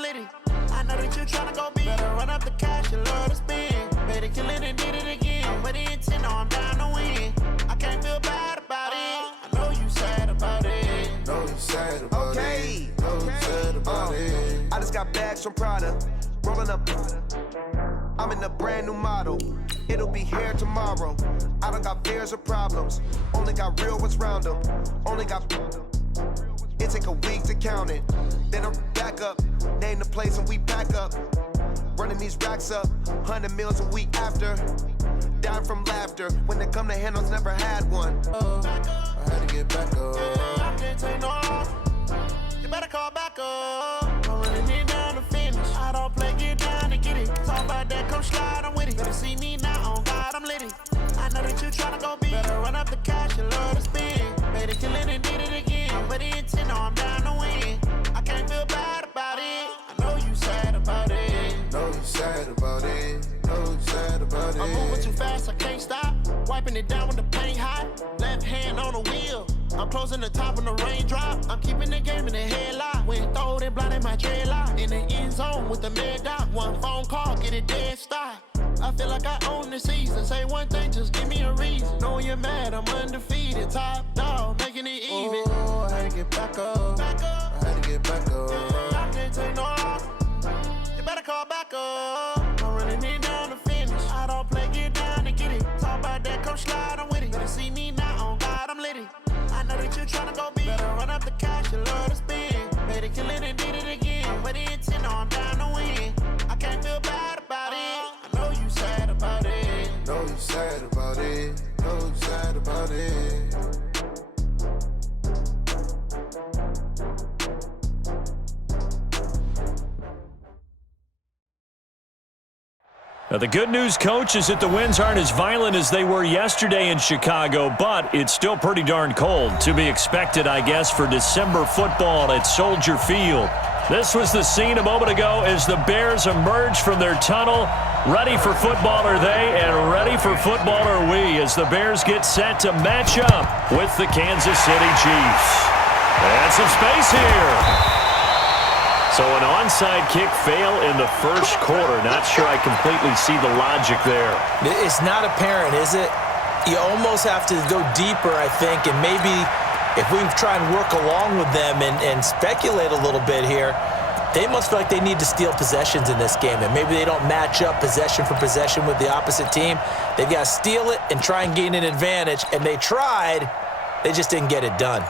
litty. I know that you tryna go big. Better run up the cash, you love to spend. Better kill it and did it again. But the intent, no, I'm down to win. I can't feel bad about it. I know you sad about it. Know you sad about it. Know you sad about it. I just got bags from Prada. Rolling up. I'm in a brand new model. It'll be here tomorrow. I don't got fears or problems. Only got real ones round them. Only got. It take a week to count it. Then I'm back up. Name the place and we back up. Running these racks up. 100 meals a week after. Dying from laughter. When they come to handles, never had one. I had to get back up. I can't take no loss. You better call back up. I'm running it down to finish. I don't play, get down to get it. Talk about that, come slide, I'm with it. Better see me now, on God, I'm litty. I know that you tryna go big. Better run up the cash, you love to spend. Better kill it and did it again. But the intent, no, I'm down to win. I can't feel bad about it. I know you sad about it. Know you sad about it. Know you sad about it. I'm moving too fast, I can't stop. Wiping it down with the paint hot. Left hand on the wheel. I'm closing the top when the raindrop. I'm keeping the game in the headlock. When throwed and blinded my dreadlock. In the end zone with the mad dot. One phone call, get it dead stop. I feel like I own the season. Say one thing, just give me a reason. Knowing you're mad, I'm undefeated. Top dog, making it even. Oh, I had to get back up. Back up. I had to get back up. I can't take no loss. You better call back up. I'm running it down to finish. I don't play, get down to get it. Talk about that, come slide, I'm with it. Better see me now, on God, I'm litty. I know that you tryna go big. Better run up the cash, you love to spend. Better kill it and did it again. But the intent, no, I'm down to win. I can't feel bad about it. I know you sad about it. Know you sad about it. Know you sad about it. Now, the good news, Coach, is that the winds aren't as violent as they were yesterday in Chicago, but it's still pretty darn cold. To be expected, I guess, for December football at Soldier Field. This was the scene a moment ago as the Bears emerged from their tunnel. Ready for football are they, and ready for football are we, as the Bears get set to match up with the Kansas City Chiefs. And some space here. So an onside kick fail in the first quarter. Not sure I completely see the logic there. It's not apparent, is it? You almost have to go deeper, I think, and maybe if we try and work along with them and speculate a little bit here, they must feel like they need to steal possessions in this game, and maybe they don't match up possession for possession with the opposite team. They've got to steal it and try and gain an advantage, and they tried. They just didn't get it done.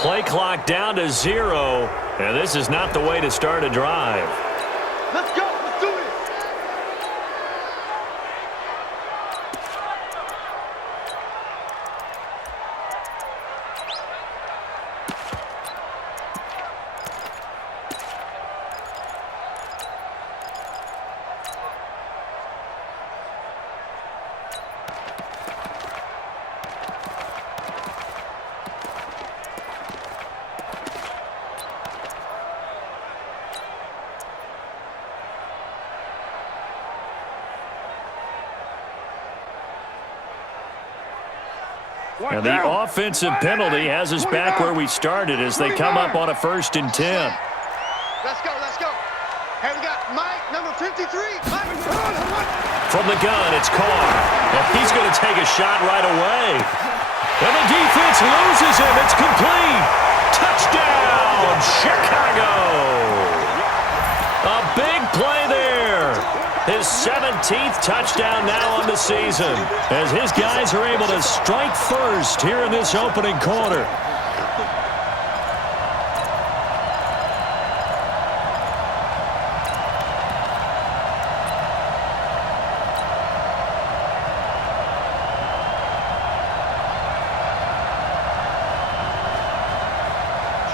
Play clock down to 0, and this is not the way to start a drive. Let's go. Let's do it. And the offensive penalty has us back where we started as they come up on a 1st and 10. Let's go. Let's go. Hey, we got Mike, number 53. Mike. From the gun, it's Carr. And he's going to take a shot right away. And the defense loses him. It's complete. Touchdown, Chicago. A big play there. His 17th touchdown now on the season as his guys are able to strike first here in this opening quarter.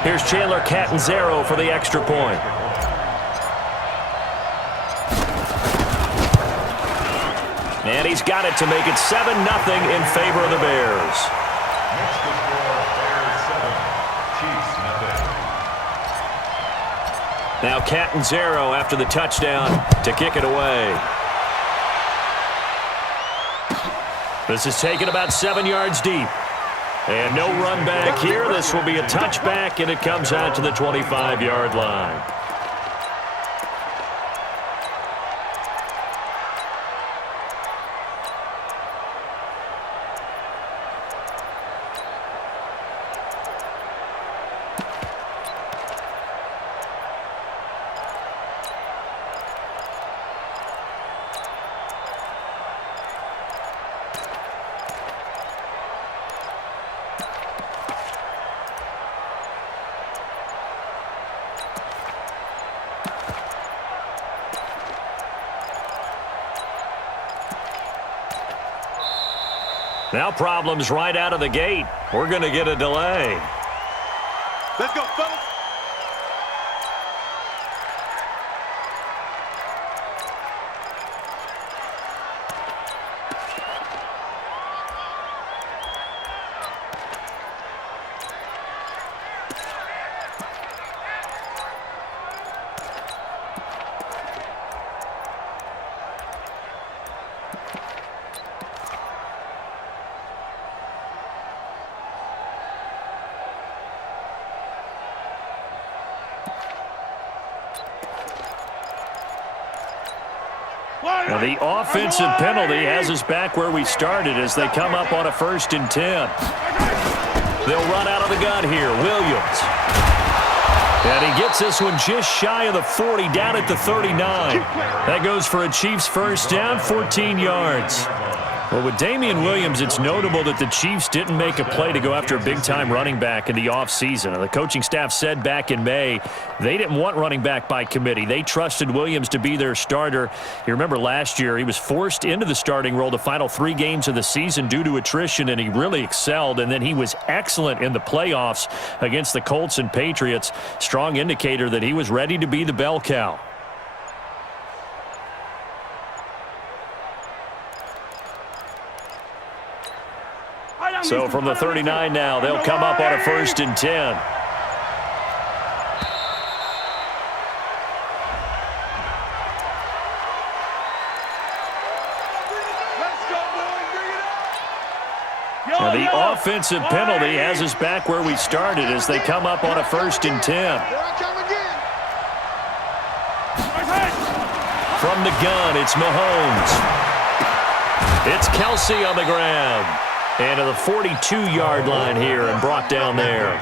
Here's Chandler Catanzaro for the extra point. And he's got it to make it 7-0 in favor of the Bears. Now Catanzaro after the touchdown to kick it away. This is taken about 7 yards deep. And no run back here. This will be a touchback, and it comes out to the 25-yard line. Now problems right out of the gate. We're going to get a delay. Let's go, fellas. Now the offensive penalty has us back where we started as they come up on a 1st and 10. They'll run out of the gun here. Williams. And he gets this one just shy of the 40, down at the 39. That goes for a Chiefs first down, 14 yards. Well, with Damian Williams, it's notable that the Chiefs didn't make a play to go after a big-time running back in the offseason. And the coaching staff said back in May they didn't want running back by committee. They trusted Williams to be their starter. You remember last year he was forced into the starting role the final 3 games of the season due to attrition, and he really excelled. And then he was excellent in the playoffs against the Colts and Patriots. Strong indicator that he was ready to be the bell cow. So from the 39 now, they'll come up on a 1st and 10. Now the offensive penalty has us back where we started as they come up on a 1st and 10. From the gun, it's Mahomes. It's Kelsey on the ground. And to the 42-yard line here and brought down there.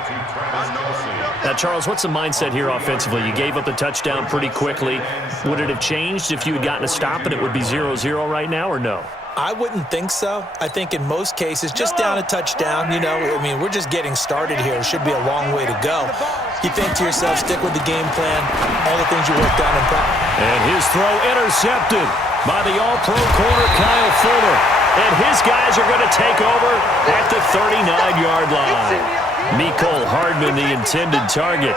Now, Charles, what's the mindset here offensively? You gave up the touchdown pretty quickly. Would it have changed if you had gotten a stop and it would be 0-0 right now, or no? I wouldn't think so. I think in most cases, just down a touchdown, you know, I mean, we're just getting started here. It should be a long way to go. You think to yourself, stick with the game plan, all the things you worked on in practice. And his throw intercepted by the all-pro corner, Kyle Fuller. And his guys are going to take over at the 39-yard line. Mecole Hardman, the intended target.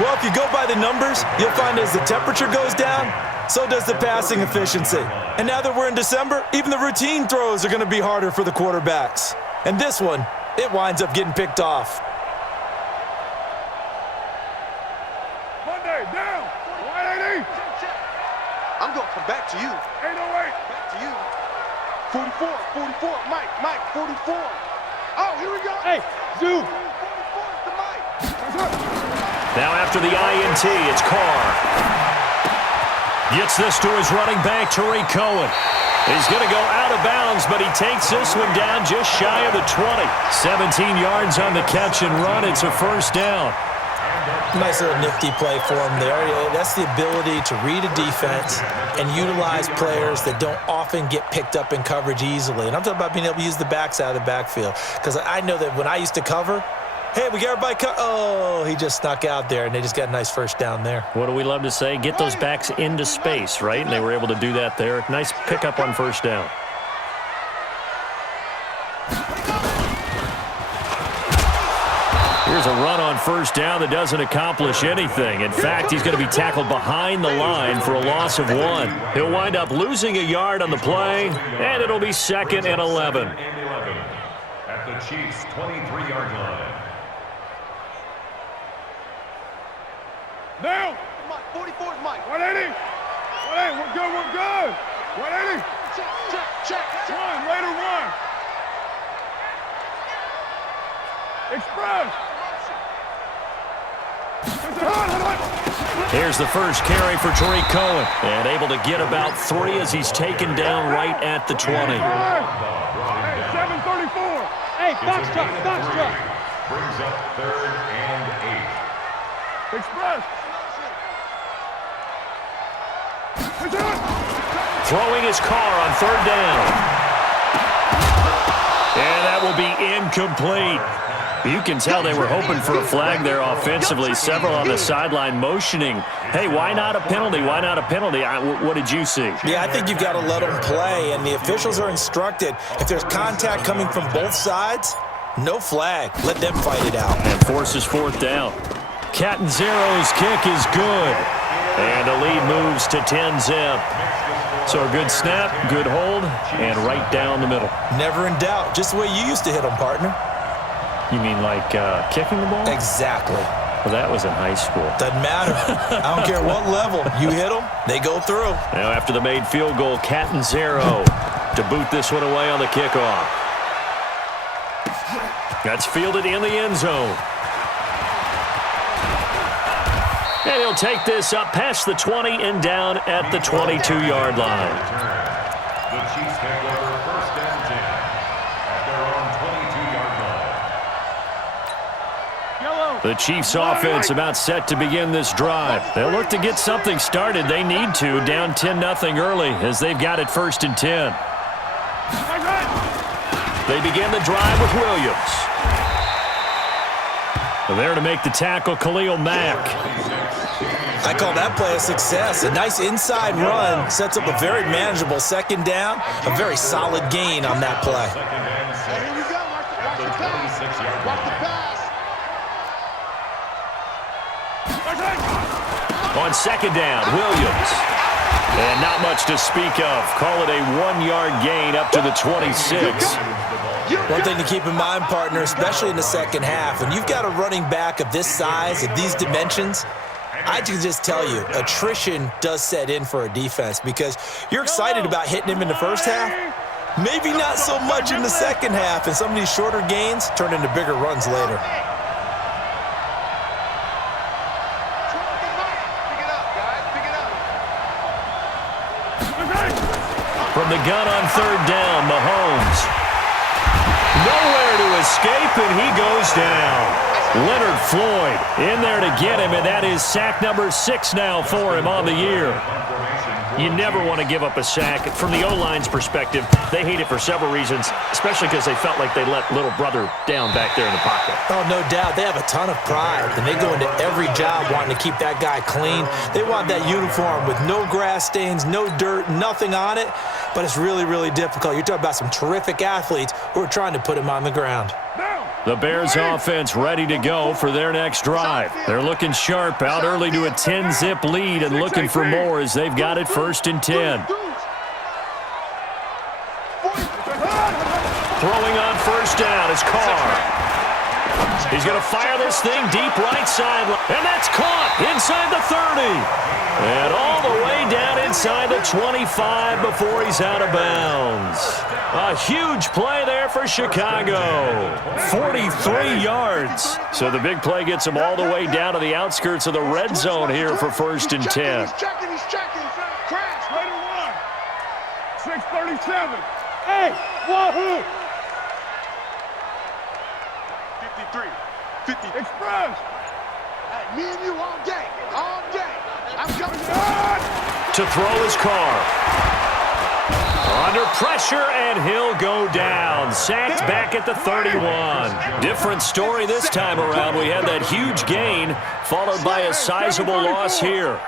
Well, if you go by the numbers, you'll find as the temperature goes down, so does the passing efficiency. And now that we're in December, even the routine throws are going to be harder for the quarterbacks. And this one, it winds up getting picked off. Monday, down. 180. I'm going to come back to you. 808. Back to you. 44, Mike, 44. Oh, here we go. Hey, Zoo. 44 to Mike. Now after the INT, it's Carr. Gets this to his running back, Tariq Cohen. He's going to go out of bounds, but he takes this one down just shy of the 20. 17 yards on the catch and run. It's a 1st down. Nice little nifty play for him there. That's the ability to read a defense and utilize players that don't often get picked up in coverage easily. And I'm talking about being able to use the backs out of the backfield. Because I know that when I used to cover, hey, we got everybody oh, he just snuck out there, and they just got a nice 1st down there. What do we love to say? Get those backs into space, right? And they were able to do that there. Nice pickup on 1st down. Here's a run on 1st down that doesn't accomplish anything. In fact, he's going to be tackled behind the line for a loss of 1. He'll wind up losing a yard on the play, and it'll be 2nd and 11. At the Chiefs' 23-yard line. Now. Mike. 44 is Mike. 180. 180. We're good. We're good. 180. Check. One. Later one. Express. Here's the first carry for Tariq Cohen. And able to get about 3 as he's taken down right at the 20. Hey, 734. Hey, box truck. Brings up 3rd and 8. Express. Throwing his car on 3rd down. And that will be incomplete. You can tell they were hoping for a flag there offensively. Several on the sideline motioning, hey, why not a penalty? Why not a penalty? What did you see? Yeah, I think you've got to let them play, and the officials are instructed. If there's contact coming from both sides, no flag. Let them fight it out. And forces 4th down. Catanzaro's kick is good. And the lead moves to 10-zip. So a good snap, good hold, and right down the middle. Never in doubt. Just the way you used to hit them, partner. You mean like kicking the ball? Exactly. Well, that was in high school. Doesn't matter. I don't care what level. You hit them, they go through. Now after the made field goal, Catanzaro to boot this one away on the kickoff. That's fielded in the end zone. And he'll take this up past the 20 and down at the 22-yard line. The Chiefs take over 1st and 10 at their own 22-yard line. The Chiefs offense about set to begin this drive. They'll look to get something started. They need to, down 10-0 early as they've got it 1st and 10. They begin the drive with Williams. There to make the tackle, Khalil Mack. I call that play a success. A nice inside run sets up a very manageable 2nd down. A very solid gain on that play. Hey, here we go. Watch the pass. Watch the pass. On 2nd down, Williams. And not much to speak of. Call it a 1-yard gain up to the 26. One thing to keep in mind, partner, especially in the second half, when you've got a running back of this size, of these dimensions, I can just tell you, attrition does set in for a defense because you're excited about hitting him in the first half, maybe not so much in the second half, and some of these shorter gains turn into bigger runs later. From the gun on 3rd down, Mahomes. Nowhere to escape, and he goes down. Leonard Floyd in there to get him, and that is sack number 6 now for him on the year. You never want to give up a sack. From the O-line's perspective, they hate it for several reasons, especially because they felt like they let little brother down back there in the pocket. Oh, no doubt. They have a ton of pride, and they go into every job wanting to keep that guy clean. They want that uniform with no grass stains, no dirt, nothing on it, but it's really, really difficult. You're talking about some terrific athletes who are trying to put him on the ground. The Bears offense ready to go for their next drive. They're looking sharp, out early to a 10-zip lead and looking for more as they've got it 1st and 10. Throwing on 1st down is Carr. He's going to fire this thing deep right side, and that's caught inside the 30. And all the way down inside the 25 before he's out of bounds. A huge play there for Chicago. 43 yards. So the big play gets him all the way down to the outskirts of the red zone here for 1st and 10. He's checking. Crash. Later one. 637. Hey, wahoo! 53. 50. Express. Hey, me and you all day. All day. I'm coming. To throw his car. Under pressure, and he'll go down. Sacked back at the 31. Different story this time around. We had that huge gain, followed by a sizable loss here.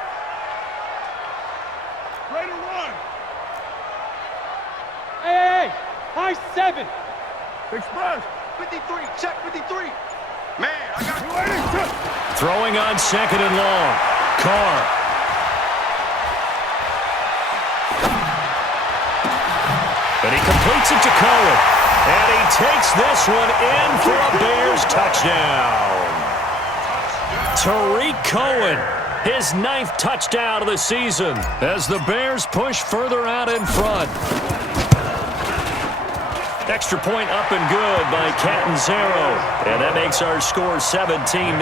Later one. Hey, high 7. Express. 53. Check 53. Man, I got you. Throwing on 2nd and long. Carr. But he completes it to Cohen. And he takes this one in for a Bears touchdown. Tariq Cohen his 9th touchdown of the season as the Bears push further out in front. Extra point up and good by Catanzaro. And that makes our score 17-0.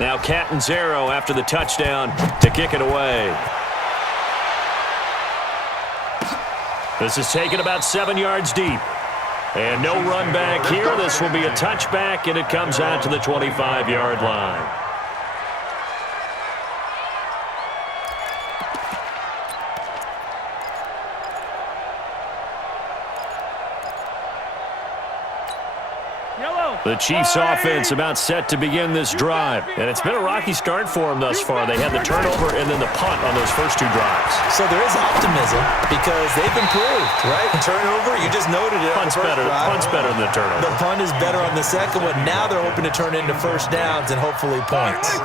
Now Catanzaro after the touchdown to kick it away. This is taken about 7 yards deep. And no run back here. This will be a touchback, and it comes out to the 25-yard line. The Chiefs offense about set to begin this drive. And it's been a rocky start for them thus far. They had the turnover and then the punt on those first 2 drives. So there is optimism because they've improved, right? Turnover, you just noted it. Punt's better than the turnover. The punt is better on the second one. Now they're hoping to turn into first downs and hopefully points.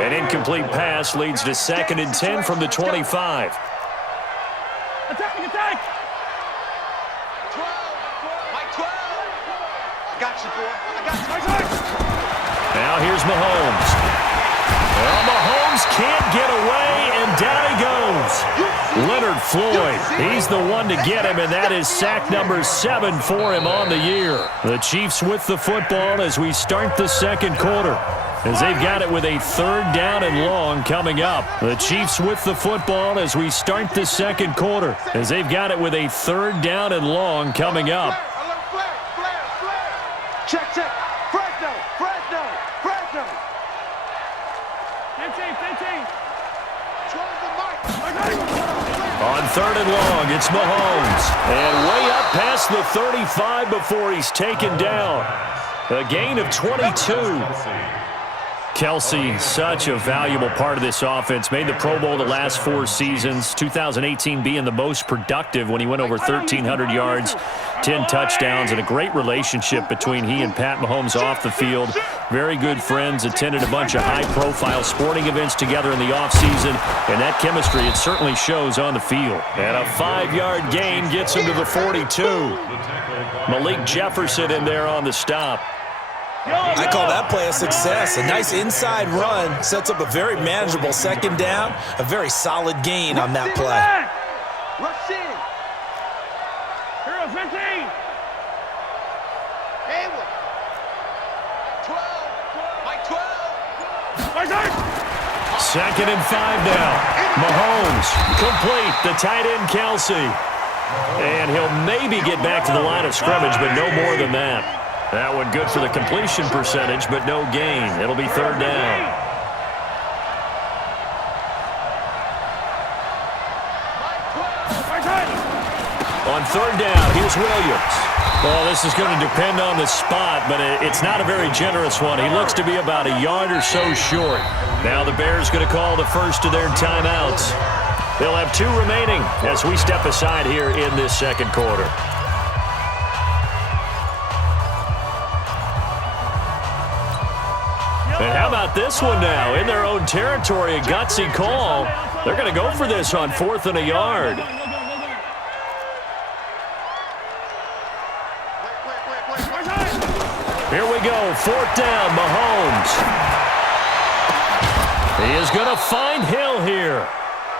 An incomplete pass leads to 2nd and 10 from the 25. Attack! 12. Mike 12. I got you, boy. I got you. Now here's Mahomes. Well, Mahomes can't get away, and down he goes. Leonard Floyd, he's the one to get him, and that is sack number 7 for him on the year. The Chiefs with the football as we start the second quarter, as they've got it with a 3rd down and long coming up. The Chiefs with the football as we start the second quarter, as they've got it with a 3rd down and long coming up. Check. Fresno. 15. On 3rd and long, it's Mahomes. And way up past the 35 before he's taken down. A gain of 22. Kelsey, such a valuable part of this offense. Made the Pro Bowl the last 4 seasons. 2018 being the most productive when he went over 1,300 yards, 10 touchdowns, and a great relationship between he and Pat Mahomes off the field. Very good friends, attended a bunch of high-profile sporting events together in the offseason, and that chemistry, it certainly shows on the field. And a 5-yard gain gets him to the 42. Malik Jefferson in there on the stop. I call that play a success. A nice inside run sets up a very manageable 2nd down, a very solid gain on that play. Rush in. Hero 15. Hayward. 12. Mike 12. 2nd and 5 now. Mahomes complete. The tight end Kelsey. And he'll maybe get back to the line of scrimmage, but no more than that. That one good for the completion percentage, but no gain. It'll be 3rd down. On 3rd down, here's Williams. Well, this is going to depend on the spot, but it's not a very generous one. He looks to be about a yard or so short. Now the Bears going to call the first of their timeouts. They'll have 2 remaining as we step aside here in this second quarter. And how about this one now? In their own territory, a gutsy call. They're going to go for this on 4th and a yard. Here we go, 4th down, Mahomes. He is going to find Hill here.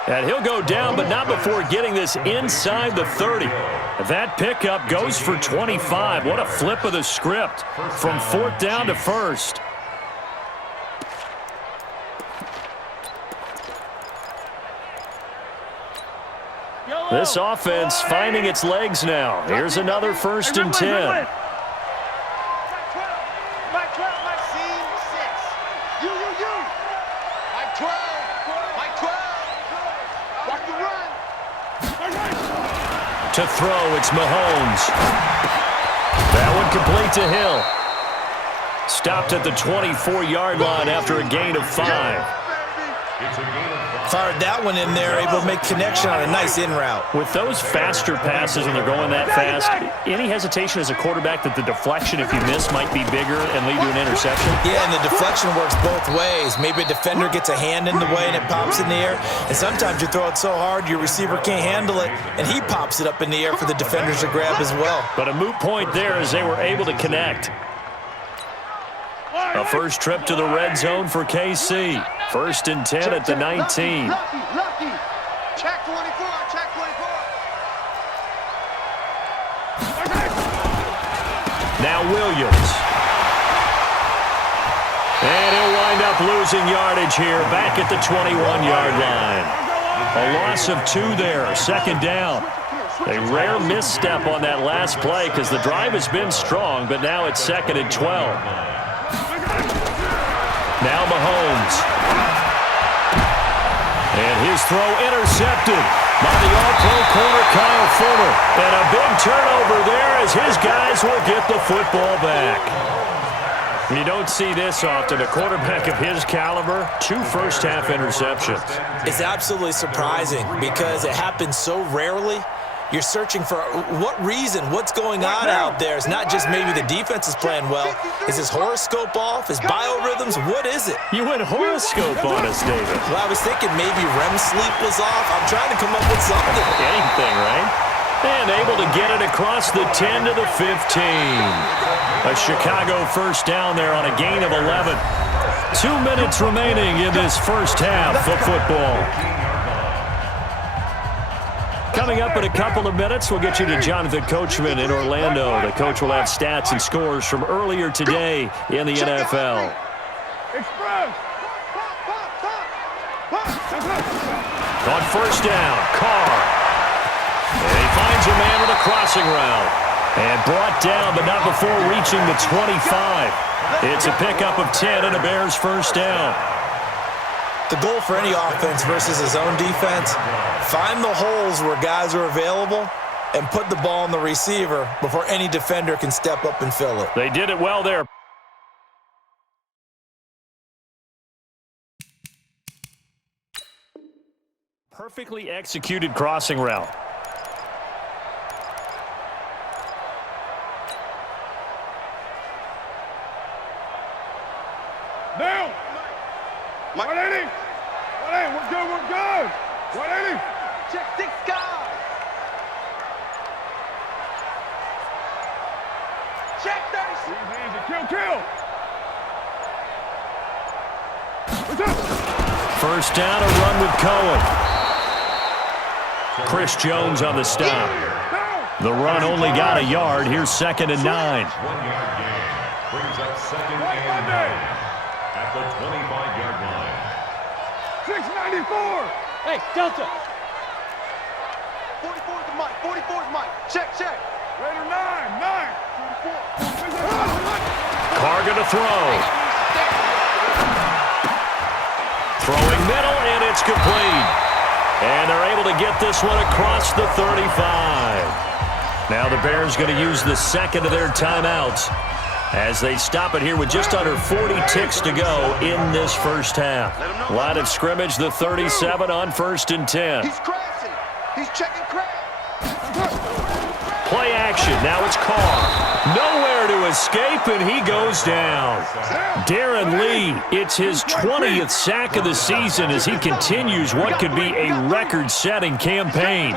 And he'll go down, but not before getting this inside the 30. That pickup goes for 25. What a flip of the script from 4th down to 1st. This offense finding its legs now. Here's another 1st and 10. Mike 12. Seam 6. You. Mike 12. Watch the run. To throw, it's Mahomes. That one complete to Hill. Stopped at the 24-yard line after a gain of 5. Fired that one in there, able to make connection on a nice in route. With those faster passes when they're going that fast, any hesitation as a quarterback that the deflection, if you miss, might be bigger and lead to an interception? Yeah, and the deflection works both ways. Maybe a defender gets a hand in the way and it pops in the air, and sometimes you throw it so hard your receiver can't handle it, and he pops it up in the air for the defenders to grab as well. But a moot point there as they were able to connect. A first trip to the red zone for KC. 1st and 10 at the 19. Lucky. Check 24. Check 24. Now Williams. And he'll wind up losing yardage here back at the 21-yard line. A loss of 2 there, 2nd down. A rare misstep on that last play because the drive has been strong, but now it's 2nd and 12. Now Mahomes. And his throw intercepted by the all-pro corner Kyle Fuller. And a big turnover there as his guys will get the football back. You don't see this often. A quarterback of his caliber, 2 first-half interceptions. It's absolutely surprising because it happens so rarely. You're searching for what reason, what's going on out there. It's not just maybe the defense is playing well. Is his horoscope off? His biorhythms? What is it? You went horoscope on us, David. Well, I was thinking maybe REM sleep was off. I'm trying to come up with something. Anything, right? And able to get it across the 10 to the 15. A Chicago first down there on a gain of 11. 2 minutes remaining in this first half of football. Coming up in a couple of minutes, we'll get you to Jonathan Coachman in Orlando. The coach will have stats and scores from earlier today in the NFL. Express. On first down, Carr. And he finds a man with a crossing route. And brought down, but not before reaching the 25. It's a pickup of 10 and a Bears first down. The goal for any offense versus his own defense, find the holes where guys are available and put the ball on the receiver before any defender can step up and fill it. They did it well there. Perfectly executed crossing route. Down. 180. 180. We're good. 180. Check 6 guys. Check 30. Kill. First down, a run with Cohen. Chris Jones on the stop. The run only got a yard. Here's 2nd and 9. 1-yard gain. Brings up 2nd and 9 at the 25-yard line. 694. Hey, Delta. 44 is the mic. 44 is mic. Check. Raider 9. 44. Carr gonna throw. Throwing middle, and it's complete. And they're able to get this one across the 35. Now the Bears going to use the second of their timeouts as they stop it here with just under 40 ticks to go in this first half. Line of scrimmage, the 37 on 1st and 10. He's crashing. He's checking crash. Play action. Now it's Carr. Nowhere to escape, and he goes down. Darren Lee, it's his 20th sack of the season as he continues what could be a record-setting campaign.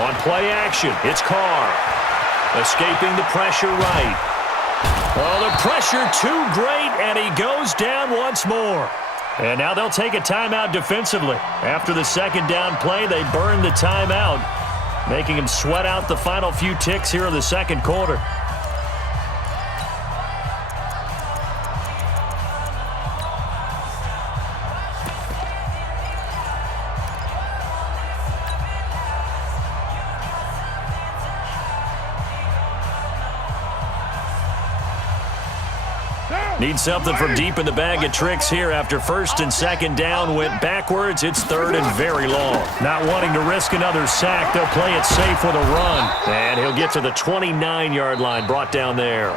On play action, it's Carr. Escaping the pressure right. Oh, the pressure too great, and he goes down once more. And now they'll take a timeout defensively. After the 2nd down play, they burn the timeout, making him sweat out the final few ticks here in the 2nd quarter. Need something from deep in the bag of tricks here after 1st and 2nd down went backwards. It's 3rd and very long. Not wanting to risk another sack, they'll play it safe with a run. And he'll get to the 29-yard line, brought down there.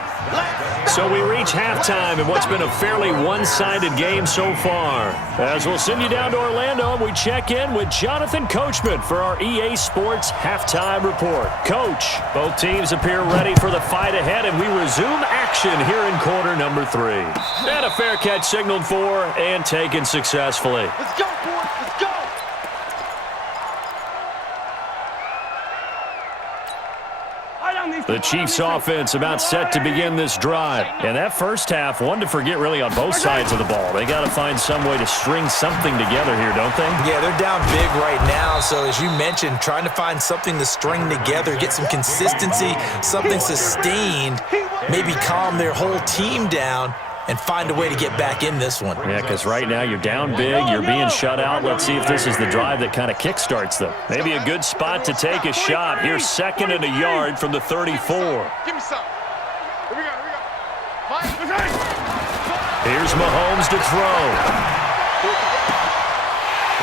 So we reach halftime in what's been a fairly one-sided game so far. As we'll send you down to Orlando, we check in with Jonathan Coachman for our EA Sports Halftime Report. Coach, both teams appear ready for the fight ahead, and we resume action here in quarter number 3. And a fair catch signaled for and taken successfully. Let's go, boys. Let's go. The Chiefs offense about set to begin this drive. And that first half, one to forget really on both sides of the ball. They got to find some way to string something together here, don't they? Yeah, they're down big right now. So as you mentioned, trying to find something to string together, get some consistency, something sustained, maybe calm their whole team down and find a way to get back in this one. Yeah, because right now you're down big, you're being shut out. Let's see if this is the drive that kind of kickstarts them. Maybe a good spot to take a shot. Here's 2nd and a yard from the 34. Give me some. Here we go. Here's Mahomes to throw.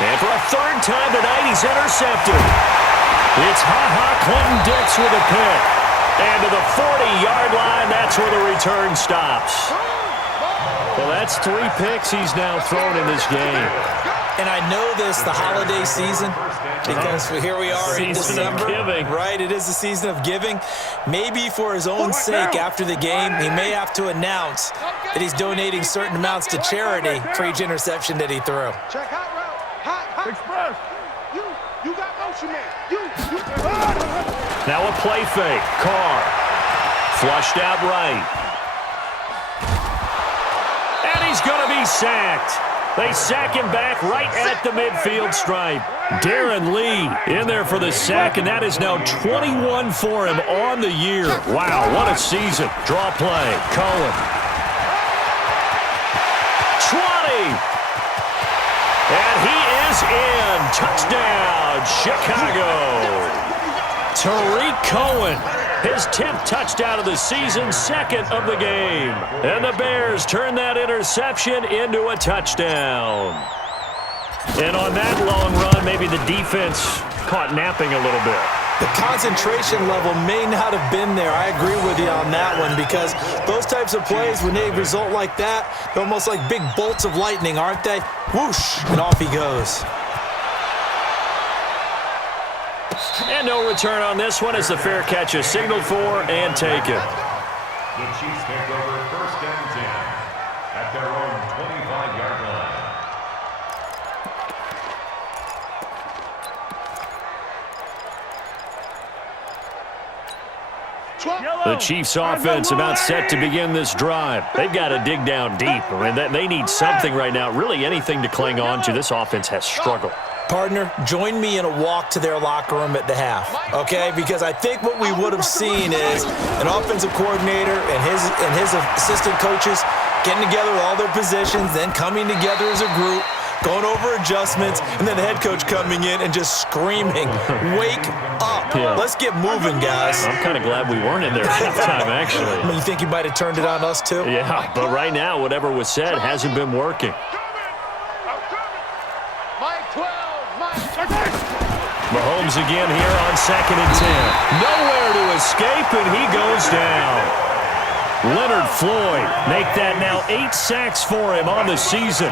And for a 3rd time tonight, he's intercepted. It's Clinton-Dix with a pick. And to the 40-yard line, that's where the return stops. Well, that's 3 picks he's now thrown in this game. And I know this, the holiday season, because here we are in December. Season of giving. Right, it is the season of giving. Maybe for his own sake after the game, he may have to announce that he's donating certain amounts to charity for each interception that he threw. Check hot route. Hot. Express. You got motion, man. Now a play fake. Carr. Flushed out right. And he's going to be sacked. They sack him back right at the midfield stripe. Darren Lee in there for the sack, and that is now 21 for him on the year. Wow, what a season. Draw play. Cohen. 20. And he is in. Touchdown, Chicago. Tariq Cohen, his 10th touchdown of the season, 2nd of the game. And the Bears turn that interception into a touchdown. And on that long run, maybe the defense caught napping a little bit. The concentration level may not have been there. I agree with you on that one, because those types of plays, when they result like that, they're almost like big bolts of lightning, aren't they? Whoosh, and off he goes. And no return on this one as the fair catch is signaled for and taken. The Chiefs take over 1st and 10 at their own 25-yard line. The Chiefs offense about set to begin this drive. They've got to dig down deep. I mean, they need something right now, really anything to cling on to. This offense has struggled. Partner, join me in a walk to their locker room at the half, okay? Because I think what we would have seen is an offensive coordinator and his assistant coaches getting together with all their positions, then coming together as a group, going over adjustments, and then the head coach coming in and just screaming, wake up. Yeah. Let's get moving, guys. I'm kind of glad we weren't in there at halftime, actually. I mean, you think you might have turned it on us, too? Yeah, but right now, whatever was said hasn't been working. Mahomes again here on 2nd and 10. Nowhere to escape, and he goes down. Leonard Floyd make that now 8 sacks for him on the season.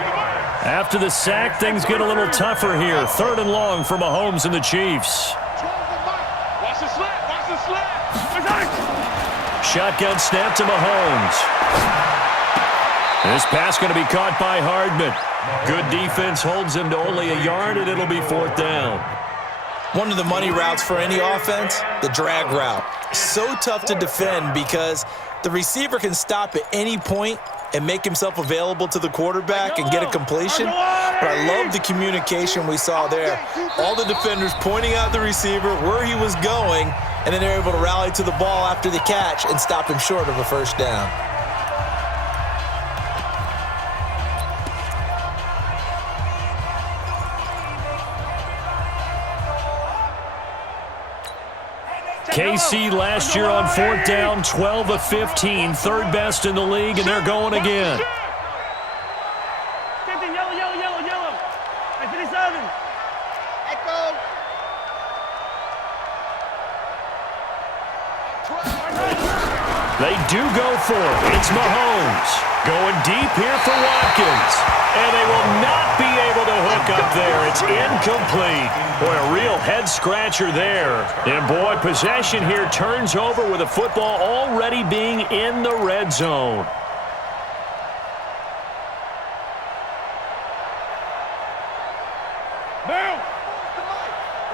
After the sack, things get a little tougher here. 3rd and long for Mahomes and the Chiefs. Watch the slap. Shotgun snap to Mahomes. This pass going to be caught by Hardman. Good defense holds him to only a yard, and it'll be 4th down. One of the money routes for any offense, the drag route. So tough to defend because the receiver can stop at any point and make himself available to the quarterback and get a completion. But I love the communication we saw there. All the defenders pointing out the receiver, where he was going, and then they're able to rally to the ball after the catch and stop him short of a 1st down. KC last year on 4th down, 12 of 15, 3rd best in the league, and they're going again. Yellow. 57. Echo. They do go for it. It's Mahomes going deep here for Watkins. And they will not be able to hook up there. It's incomplete. Boy, a real head-scratcher there. And, boy, possession here turns over with the football already being in the red zone. Now.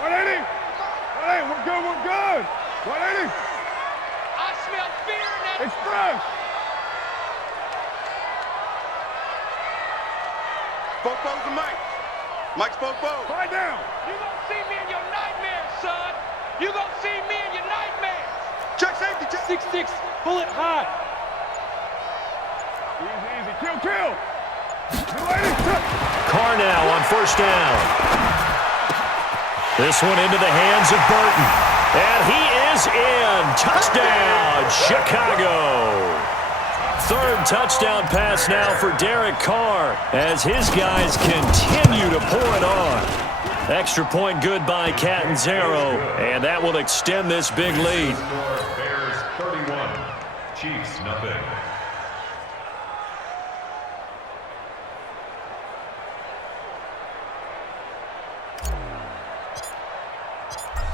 180. 180. We're good. 180. Express. Fofo's the Mike. Mike's Fofo. Lie down. You gonna see me in your nightmares, son. You gonna see me in your nightmares. Check safety, check. 6'6", pull it high. Easy, easy. Kill, kill. Good lady. Carr now on first down. This one into the hands of Burton. And he is in. Touchdown, Chicago. Third touchdown pass now for Derek Carr as his guys continue to pour it on. Extra point good by Catanzaro, and that will extend this big lead. Bears 31, Chiefs nothing.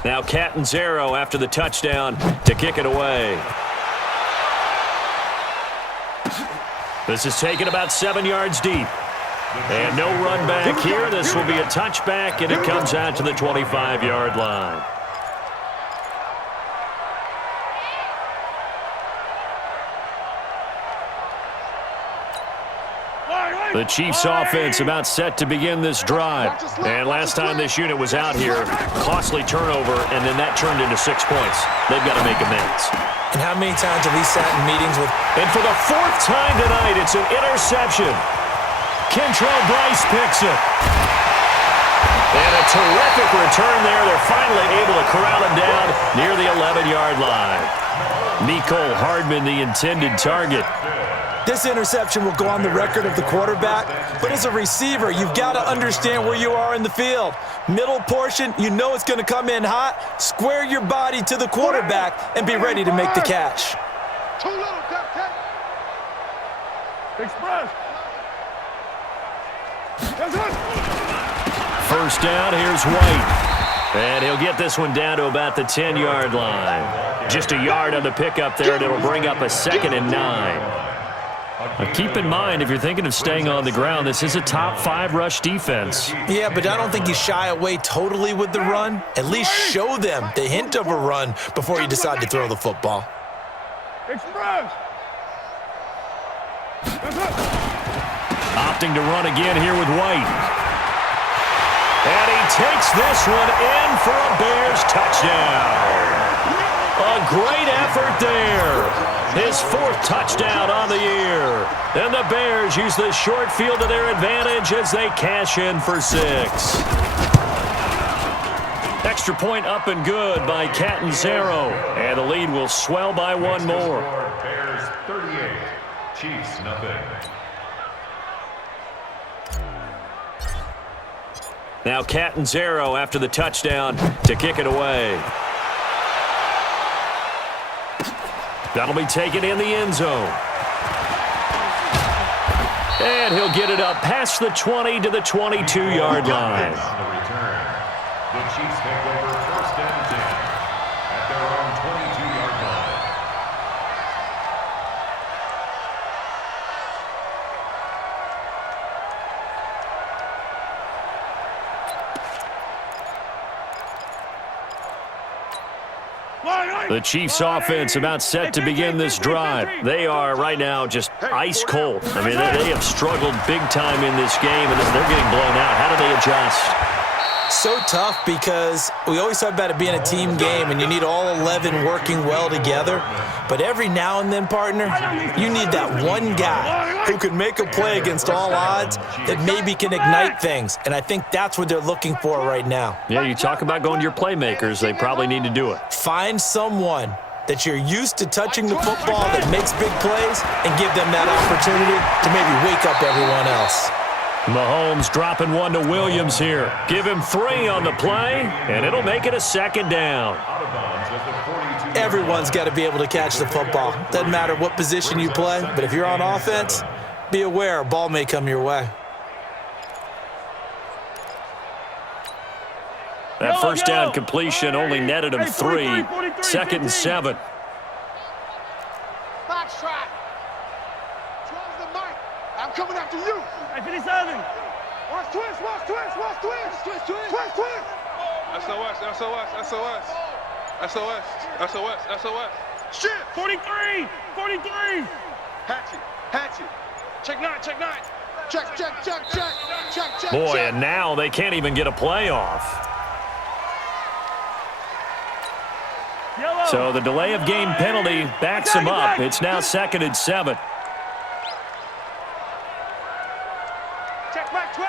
Now Catanzaro after the touchdown to kick it away. This is taken about 7 yards deep. And no run back here. This will be a touchback, and it comes out to the 25-yard line. The Chiefs offense about set to begin this drive. And last time this unit was out here, costly turnover, and then that turned into 6 points. They've got to make amends. And how many times have we sat in meetings with... And for the 4th time tonight, it's an interception. Kentrell Bryce picks it. And a terrific return there. They're finally able to corral him down near the 11-yard line. Mecole Hardman, the intended target. This interception will go on the record of the quarterback, but as a receiver, you've got to understand where you are in the field. Middle portion, you know it's going to come in hot. Square your body to the quarterback and be ready to make the catch. Too little, Captain. Express. First down, here's White. And he'll get this one down to about the 10-yard line. Just a yard on the pickup there, and it'll bring up a 2nd and 9. Now keep in mind, if you're thinking of staying on the ground, this is a top 5 rush defense. Yeah, but I don't think you shy away totally with the run. At least show them the hint of a run before you decide to throw the football. Express. Opting to run again here with White. And he takes this one in for a Bears touchdown. A great effort there. His 4th touchdown on the year. And the Bears use this short field to their advantage as they cash in for 6. Extra point up and good by Catanzaro. And the lead will swell by 1 more. Bears 38, Chiefs nothing. Now Catanzaro after the touchdown to kick it away. That'll be taken in the end zone. And he'll get it up past the 20 to the 22-yard line. The return. The Chiefs take over 1st and 10 at their own 22-yard line. The Chiefs offense about set to begin this drive. They are right now just ice cold. I mean, they have struggled big time in this game, and they're getting blown out. How do they adjust? So tough because we always talk about it being a team game and you need all 11 working well together. But every now and then, partner, you need that one guy who can make a play against all odds that maybe can ignite things. And I think that's what they're looking for right now. Yeah, you talk about going to your playmakers. They probably need to do it. Find someone that you're used to touching the football that makes big plays and give them that opportunity to maybe wake up everyone else. Mahomes dropping one to Williams here. Give him 3 on the play, and it'll make it a 2nd down. Everyone's got to be able to catch the football. Doesn't matter what position you play, but if you're on offense, be aware a ball may come your way. That first down completion only netted him 3. 2nd and 7. Box trap. 12's the mic. I'm coming after you. Hey, 57. Watch twist, watch twist, watch twist. Twist, twist. Twist, twist. SOS, SOS, SOS. SOS, SOS, SOS. Shift. 43. 43. Hatchet. Check 9. Check. Boy, and now they can't even get a play off. Yellow. So the delay of game penalty backs them up. It's now 2nd and 7. Check Mike 12.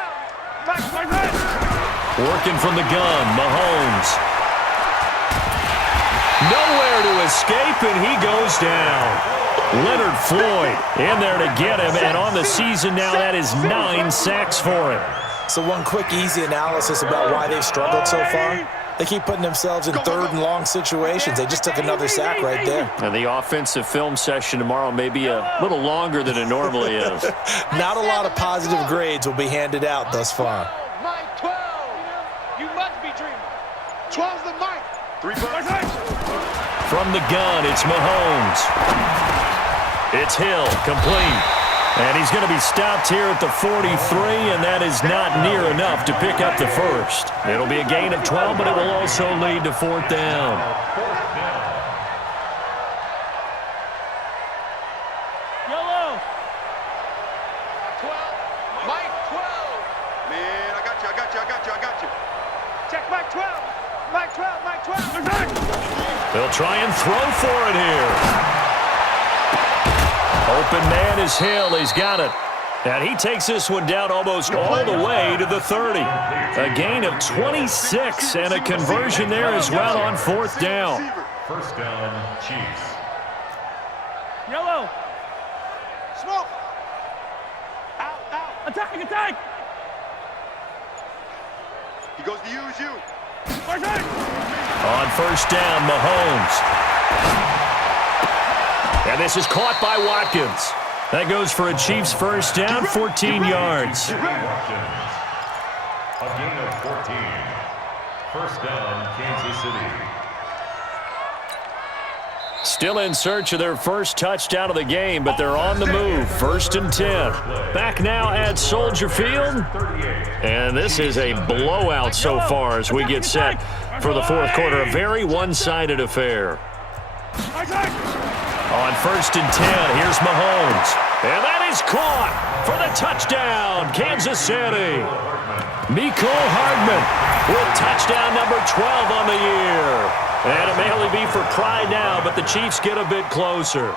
Working from the gun, Mahomes. Nowhere to escape, and he goes down. Leonard Floyd in there to get him, and on the season now, that is 9 sacks for him. So one quick, easy analysis about why they've struggled so far. They keep putting themselves in 3rd and long situations. They just took another sack right there. And the offensive film session tomorrow may be a little longer than it normally is. Not a lot of positive grades will be handed out thus far. Mike 12. You must be dreaming. 12's the Mike. 3 bucks. From the gun, it's Mahomes. It's Hill, complete. And he's going to be stopped here at the 43, and that is not near enough to pick up the first. It'll be a gain of 12, but it will also lead to 4th down. Yellow. 12. Mike 12. Man, I got you. Check Mike 12. Mike 12. They'll try and throw for it here. Open man is Hill. He's got it. And he takes this one down almost all the way to the 30. A gain of 26 and a conversion there as well on 4th down. First down, Chiefs. Yellow. Smoke. Out. Attack. He goes to use you. On 1st down, Mahomes. And this is caught by Watkins. That goes for a Chiefs first down, 14 yards. A gain of 14. First down, Kansas City. Still in search of their first touchdown of the game, but they're on the move. 1st and 10. Back now at Soldier Field. And this is a blowout so far as we get set for the 4th quarter. A very one-sided affair. On 1st and 10, here's Mahomes. And that is caught for the touchdown, Kansas City. Mecole Hardman with touchdown number 12 on the year. And it may only be for pride now, but the Chiefs get a bit closer.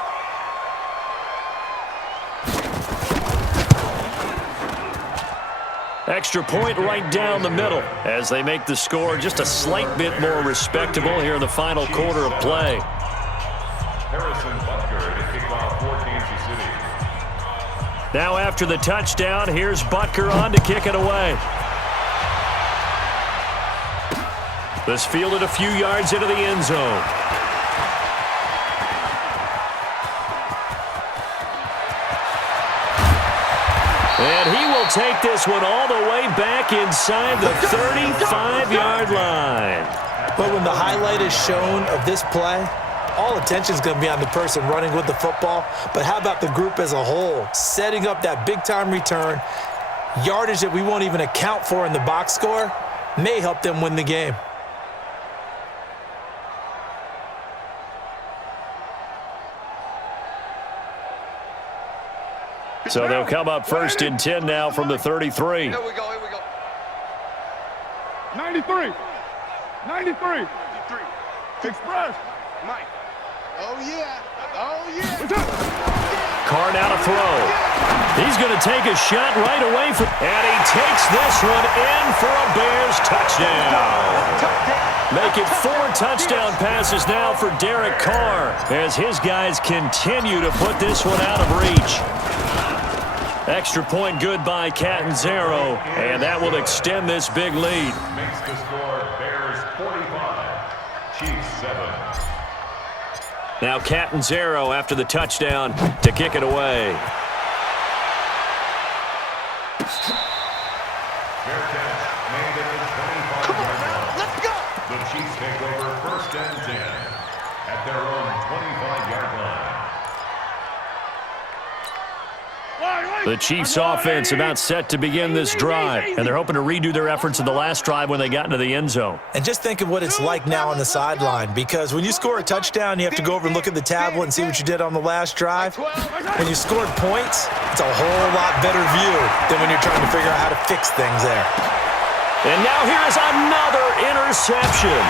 Extra point right down the middle as they make the score just a slight bit more respectable here in the final quarter of play. Harrison Butker to kick off for Kansas City. Now after the touchdown, here's Butker on to kick it away. This fielded a few yards into the end zone. And he will take this one all the way back inside the 35-yard line. But when the highlight is shown of this play, all attention is going to be on the person running with the football. But how about the group as a whole? Setting up that big-time return, yardage that we won't even account for in the box score, may help them win the game. So they'll come up 1st and 10 now from the 33. Here we go. 93. 93. Express. Mike. Oh, yeah. Carr now to throw. He's going to take a shot right away from, and he takes this one in for a Bears touchdown. Make it 4 touchdown passes now for Derek Carr as his guys continue to put this one out of reach. Extra point good by Catanzaro, and that will extend this big lead. Makes the score Bears 45, Chiefs 7. Now Catanzaro after the touchdown to kick it away. Fair catch made at the 25-yard line. Let's go. The Chiefs take over 1st and 10 at their own 25-yard line. The Chiefs offense about set to begin this drive, and they're hoping to redo their efforts in the last drive when they got into the end zone. And just think of what it's like now on the sideline, because when you score a touchdown, you have to go over and look at the tablet and see what you did on the last drive. When you scored points, it's a whole lot better view than when you're trying to figure out how to fix things there. And now here is another interception.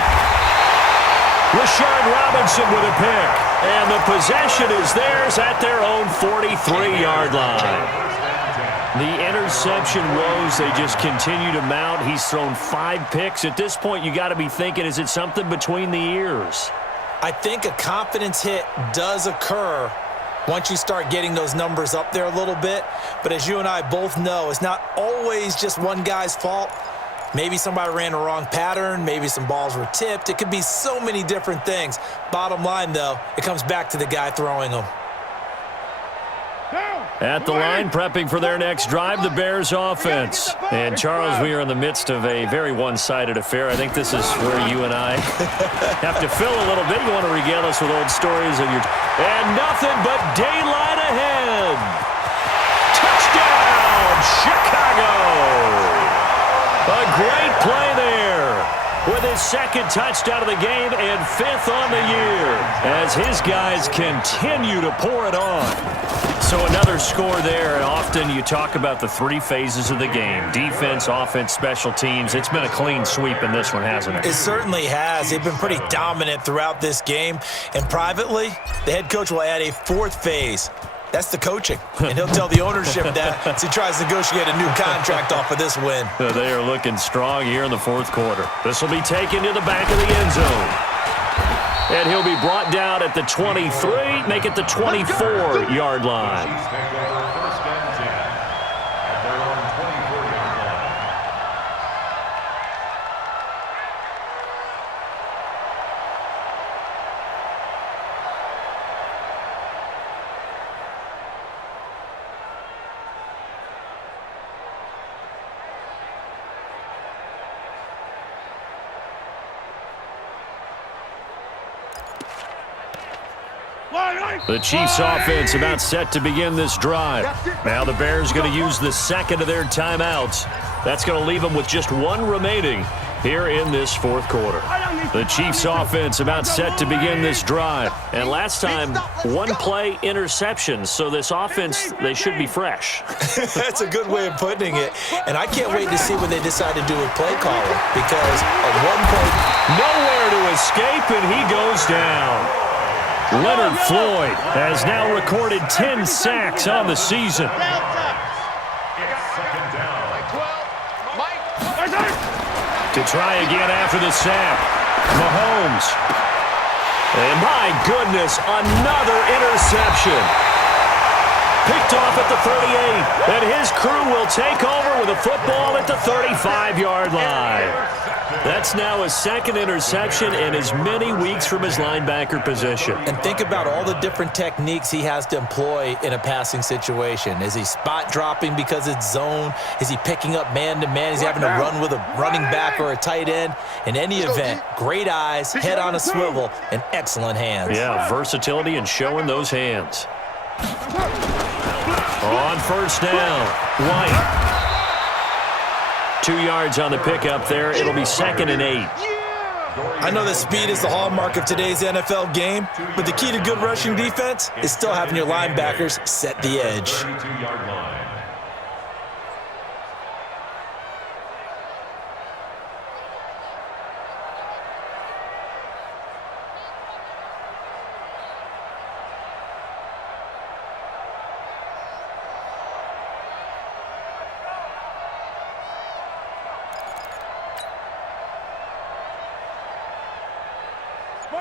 Rashard Robinson with a pick, and the possession is theirs at their own 43-yard line. The interception woes, they just continue to mount. He's thrown 5 picks. At this point, you got to be thinking, is it something between the ears? I think a confidence hit does occur once you start getting those numbers up there a little bit. But as you and I both know, it's not always just one guy's fault. Maybe somebody ran a wrong pattern. Maybe some balls were tipped. It could be so many different things. Bottom line, though, it comes back to the guy throwing them. At the line, prepping for their next drive, the Bears offense. And, Charles, we are in the midst of a very one-sided affair. I think this is where you and I have to fill a little bit. You want to regale us with old stories. And nothing but daylight ahead. Touchdown, Chicago! A great play there with his second touchdown of the game and 5th on the year as his guys continue to pour it on. So another score there, and often you talk about the 3 phases of the game: defense, offense, special teams. It's been a clean sweep in this one, hasn't it? It certainly has. They've been pretty dominant throughout this game. And privately, the head coach will add a 4th phase. That's the coaching. And he'll tell the ownership that as he tries to negotiate a new contract off of this win. They are looking strong here in the 4th quarter. This will be taken to the back of the end zone. And he'll be brought down at the 23, make it the 24-yard line. Chiefs take over 1st and 10 at their own 24-yard line. The Chiefs offense about set to begin this drive. Now the Bears going to use the second of their timeouts. That's going to leave them with just 1 remaining here in this 4th quarter. The Chiefs offense about set to begin this drive. And last time, 1-play interception. So this offense, they should be fresh. That's a good way of putting it. And I can't wait to see what they decide to do with play calling, because at one point, nowhere to escape, and he goes down. Leonard Floyd has now recorded 10 sacks on the season. It's 2nd down. To try again after the sack, Mahomes. And my goodness, another interception. Picked off at the 38, and his crew will take over with a football at the 35-yard line. That's now his 2nd interception in as many weeks from his linebacker position. And think about all the different techniques he has to employ in a passing situation. Is he spot dropping because it's zone? Is he picking up man-to-man? Is he having to run with a running back or a tight end? In any event, great eyes, head on a swivel, and excellent hands. Yeah, versatility and showing those hands. On 1st down, White. 2 yards on the pickup there. It'll be 2nd and 8. I know that speed is the hallmark of today's NFL game, but the key to good rushing defense is still having your linebackers set the edge. 32-yard line.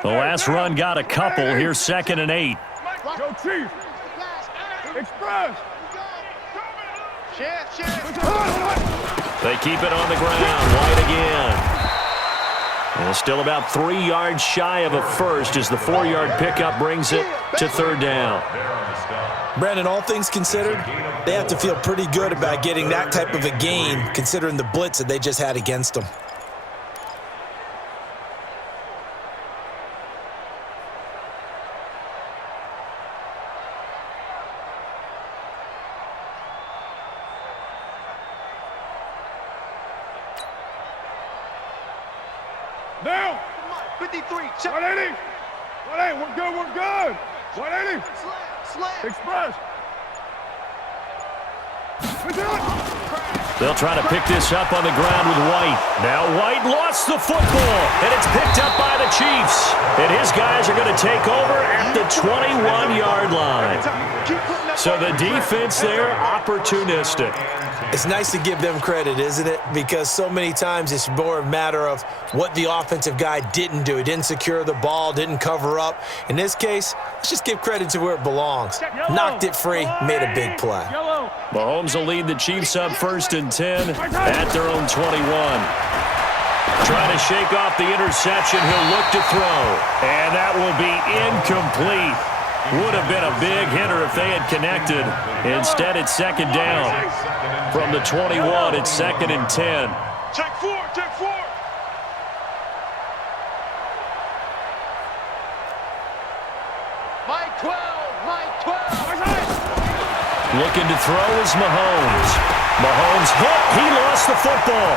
The last run got a couple. Here's 2nd and 8. Go Chiefs. Express. They keep it on the ground. White again. And still about 3 yards shy of a first as the 4-yard pickup brings it to 3rd down. Brandon, all things considered, they have to feel pretty good about getting that type of a gain considering the blitz that they just had against them. Down. 53, check. 180. 180, we're good, we're good. 180. Slam. Express. We do it. They'll try to pick this up on the ground with White. Now White lost the football, and it's picked up by the Chiefs. And his guys are going to take over at the 21-yard line. So the defense there, opportunistic. It's nice to give them credit, isn't it? Because so many times it's more a matter of what the offensive guy didn't do. He didn't secure the ball, didn't cover up. In this case, let's just give credit to where it belongs. Knocked it free, made a big play. Mahomes will lead the Chiefs up 1st and 10 at their own 21. Trying to shake off the interception. He'll look to throw. And that will be incomplete. Would have been a big hitter if they had connected. Instead, it's 2nd down. From the 21, it's 2nd and 10. Check 4, check 4. Mike 12, Mike 12. Looking to throw is Mahomes. Mahomes hit. He lost the football.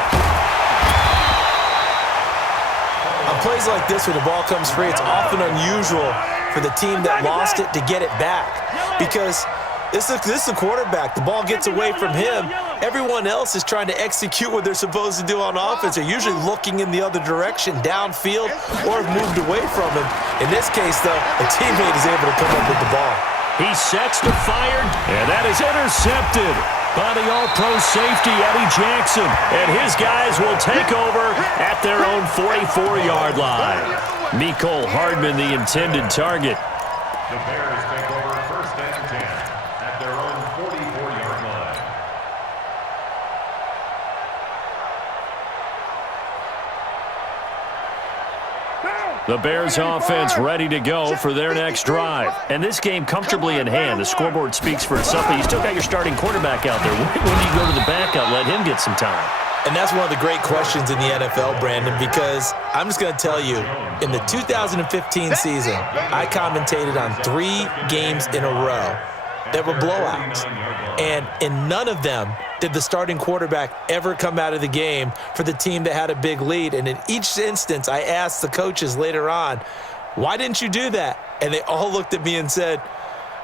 On plays like this where the ball comes free, it's often unusual for the team that lost it to get it back. Because this is a quarterback. The ball gets away from him. Everyone else is trying to execute what they're supposed to do on offense. They're usually looking in the other direction, downfield, or have moved away from him. In this case, though, a teammate is able to come up with the ball. He sets to fire, and that is intercepted by the all-pro safety, Eddie Jackson. And his guys will take over at their own 44-yard line. Mecole Hardman, the intended target. The Bears take over 1st and 10 at their own 44-yard line. The Bears offense ready to go for their next drive. And this game comfortably in hand. The scoreboard speaks for itself, but you still got your starting quarterback out there. When do you go to the backup, let him get some time? And that's one of the great questions in the NFL, Brandon, because I'm just going to tell you, in the 2015 season, I commentated on 3 games in a row that were blowouts. And in none of them did the starting quarterback ever come out of the game for the team that had a big lead. And in each instance, I asked the coaches later on, why didn't you do that? And they all looked at me and said,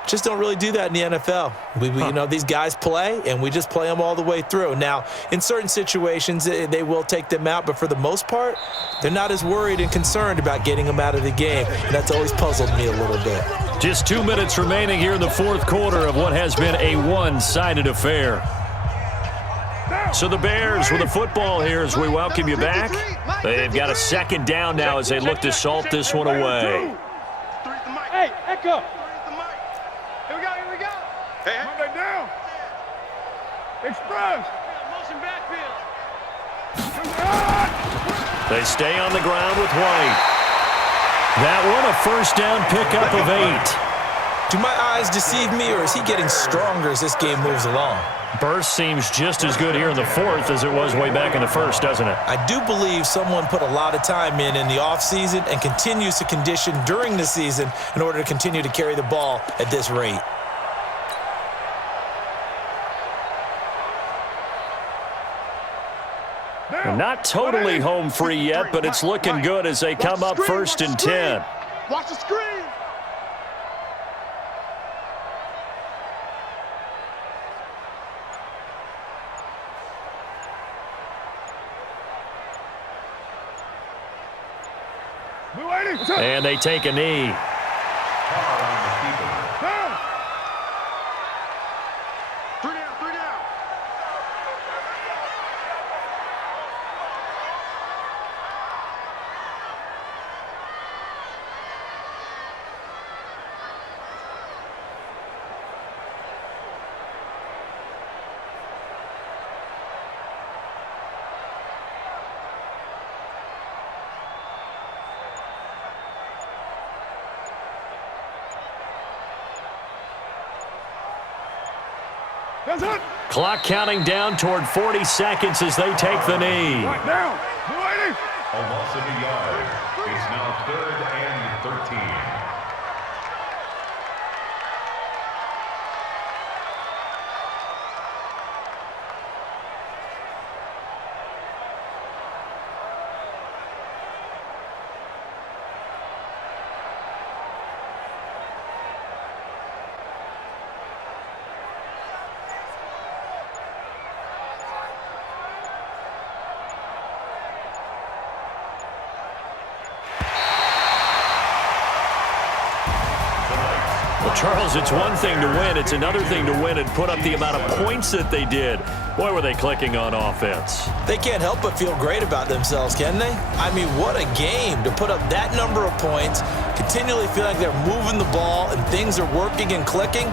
just don't really do that in the NFL. You know, these guys play, and we just play them all the way through. Now, in certain situations, they will take them out, but for the most part, they're not as worried and concerned about getting them out of the game, and that's always puzzled me a little bit. Just 2 minutes remaining here in the 4th quarter of what has been a one-sided affair. So the Bears with the football here as we welcome you back. They've got a 2nd down now as they look to salt this one away. Hey, Echo. Here we go. Hey, Monday down. Express. Motion backfield. They stay on the ground with White. That one a 1st down pickup of 8. Do my eyes deceive me, or is he getting stronger as this game moves along? Burst seems just as good here in the 4th as it was way back in the 1st, doesn't it? I do believe someone put a lot of time in the offseason and continues to condition during the season in order to continue to carry the ball at this rate. They're not totally home free yet, but it's looking good as they come up 1st and 10. Watch the screen. And they take a knee. Three down. Clock counting down toward 40 seconds as they take the knee. Right down. A loss of a yard. It's now 3rd and 13. Well, Charles, it's one thing to win. It's another thing to win and put up the amount of points that they did. Boy, were they clicking on offense. They can't help but feel great about themselves, can they? I mean, what a game to put up that number of points, continually feel like they're moving the ball and things are working and clicking.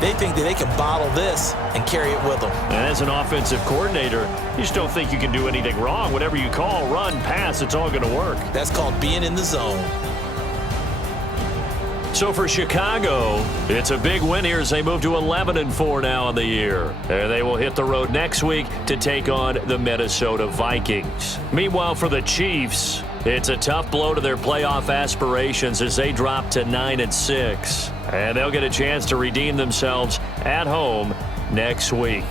They think that they can bottle this and carry it with them. And as an offensive coordinator, you just don't think you can do anything wrong. Whatever you call, run, pass, it's all going to work. That's called being in the zone. So for Chicago, it's a big win here as they move to 11-4 now in the year. And they will hit the road next week to take on the Minnesota Vikings. Meanwhile, for the Chiefs, it's a tough blow to their playoff aspirations as they drop to 9-6. And they'll get a chance to redeem themselves at home next week.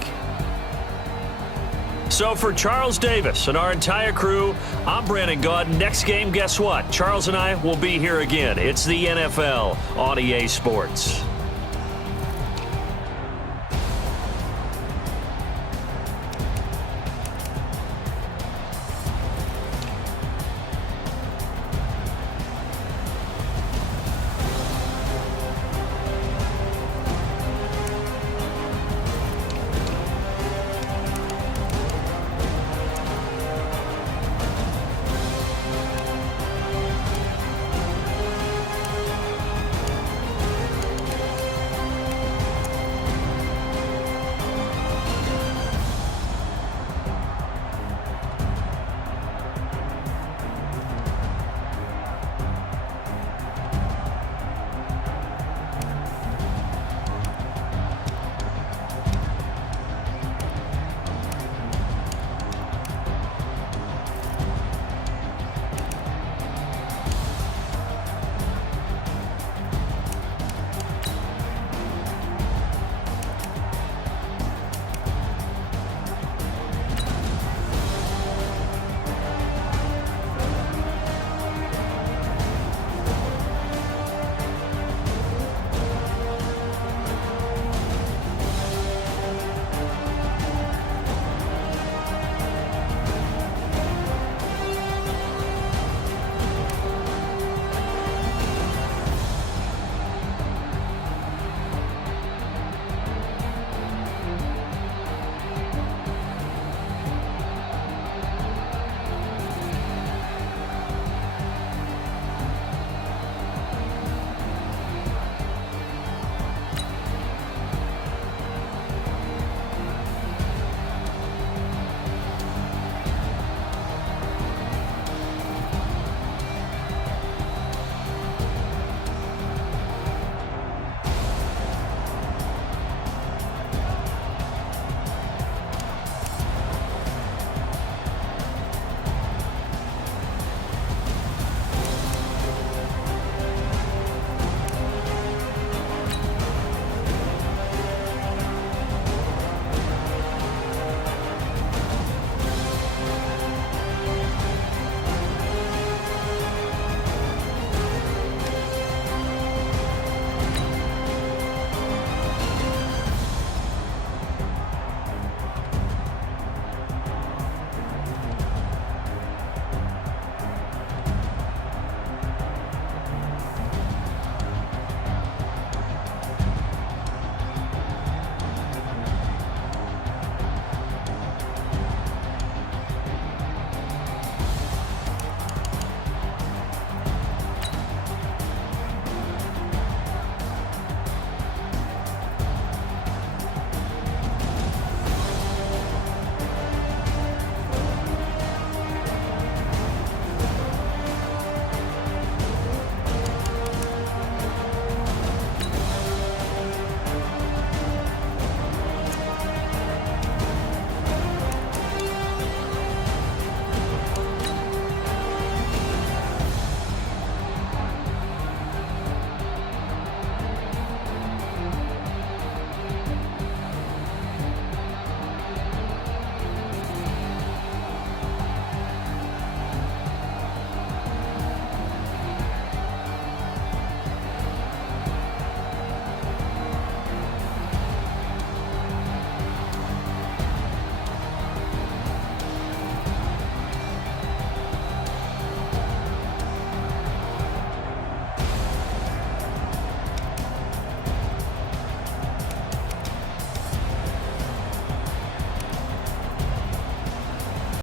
So for Charles Davis and our entire crew, I'm Brandon Gaud. Next game, guess what? Charles and I will be here again. It's the NFL on EA Sports.